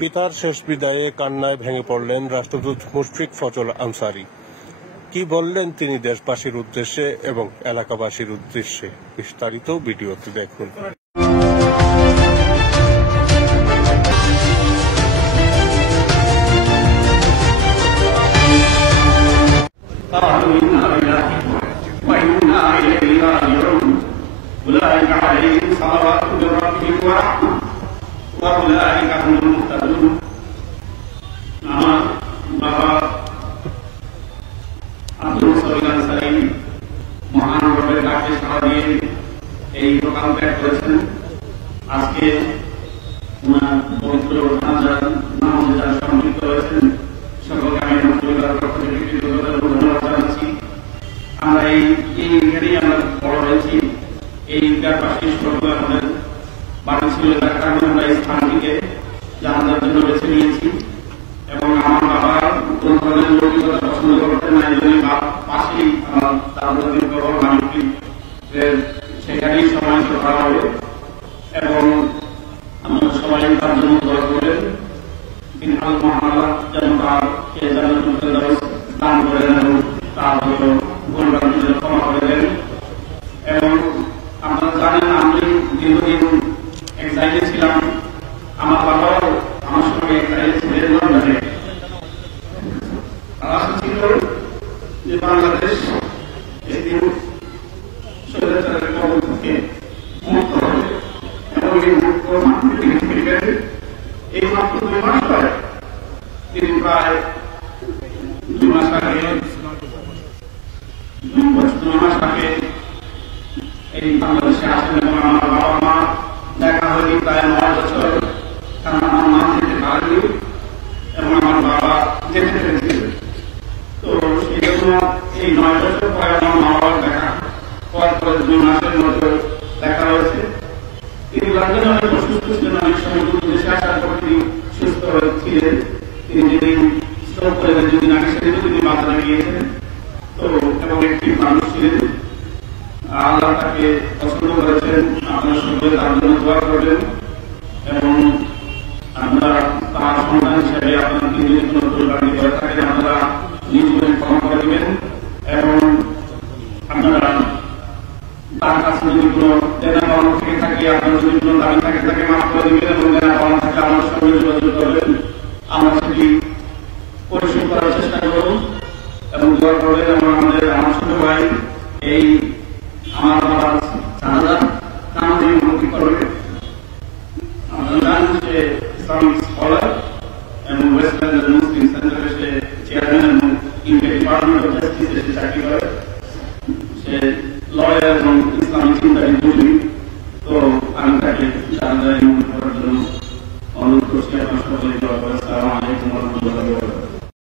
পিতার শেষ বিদায়ে কান্নায় ভেঙে পড়লেন রাষ্ট্রদূত মুশফিক ফজল আনসারী। কি বললেন তিনি দেশবাসীর উদ্দেশ্যে এবং এলাকাবাসীর উদ্দেশ্যে, বিস্তারিত ভিডিওতে দেখুন। মহানগরের ডাকে সাড়া দিয়ে এই দোকান ত্যাগ করেছেন। আজকে পবিত্র নামাজে যারা সম্মিলিত হয়েছেন সকলকে আমি পরিবারের পক্ষ থেকে কৃতজ্ঞতা ধন্যবাদ জানাচ্ছি। আমরা এইখানেই আমরা বড় হয়েছি, এই ঈদগার পাশে সকলে আমাদের বাড়ি ছিল, যার কারণে আমরা এই স্থানটিকে জানাজার জন্য বেছে নিয়েছি। এবং আমার বাবা কোন ধরনের লৌকিকতা পছন্দ করতেন না, এই জন্য পাশেই সেখানেই সময় করা হবে এবং আমরা সবাই তার জন্য দোয়া করবেন। তিনি আল্লাহ যেন তাকে জান্নাতুল ফেরদাউস দান করেন এবং তার ভুলভ্রান্তি যেন ক্ষমা করে দেন। এবং আপনারা জানেন আমি দীর্ঘদিন এক্সাইলে ছিলাম, আমার বাবাও আমার সঙ্গে এক্সাইলে ছিলেন লন্ডনে। আশা ছিল যে বাংলাদেশ একদিন স্বৈরাচারের কবল থেকে মুক্ত হবে এবং এই মুক্ত এই মাত্র 2 মাস হয়। তিনি প্রায় 2 মাস আগে 2 মাস আগে এই বাংলাদেশে আসেন এবং আমার বাবা মা দেখা হয়নি প্রায় 9 বছর, কারণ আমার মা যেতে পারেনি এবং আমার বাবা যেতে পেরেছিলেন। তো সেই জন্য এই 9 বছর পরে আমার মা বাবার দেখা পর 2 মাসের মতো দেখা হয়েছে। তিনি লন্ডনে অনেক অসুস্থ ছিলেন, অনেক সময় দেশে আসার পর তিনি সুস্থ হয়েছিলেন। তিনি যেদিন স্ট্রোক করে দেন, যেদিন আগে সেদিন তিনি বাজারে গিয়েছেন। তো এবং একটি মানুষ ছিলেন, আল্লাহ তাকে পছন্দ করেছেন। আপনার সকলে তার জন্য দোয়া করবেন এবং আপনারা তার সন্তান হিসেবে আপনার তিনি যদি কোনো দুর্ভাগ্য করে থাকেন আপনারা নিজেদের ক্ষমা করে দেবেন এবং আপনারা তার কাছে যদি কোনো দেনা পাওনা থেকে থাকে, আপনার যদি কোনো দাবি থাকে তাকে মাফ করে দেবেন এবং দেনা পাওনা থাকে আমার সঙ্গে যোগাযোগ করবেন। আমরা সেটি পরিশোধ করার চেষ্টা করব এবং দোয়া করবেন। এবং আমার ছোট ভাই এই আমার বাবার জানাজা নামাজে মুক্তি করবে। আপনারা জানেন যে ইসলামিক স্কলার এবং ওয়েস্ট বেঙ্গল মুসলিম সেন্টারে সে চেয়ারম্যান এবং ইউকে ডিপার্টমেন্ট অফ জাস্টিসে সে চাকরি করে। সে লয়ার এবং ইসলামিক চিন্তায় বুঝি। তো আমি তাকে জানাজায় করার জন্য অনুরোধ করছি। আপনার সকলে দোয়া করে। আসসালামু আলাইকুম ওয়া রাহমাতুল্লাহি ওয়া বারাকাতুহু।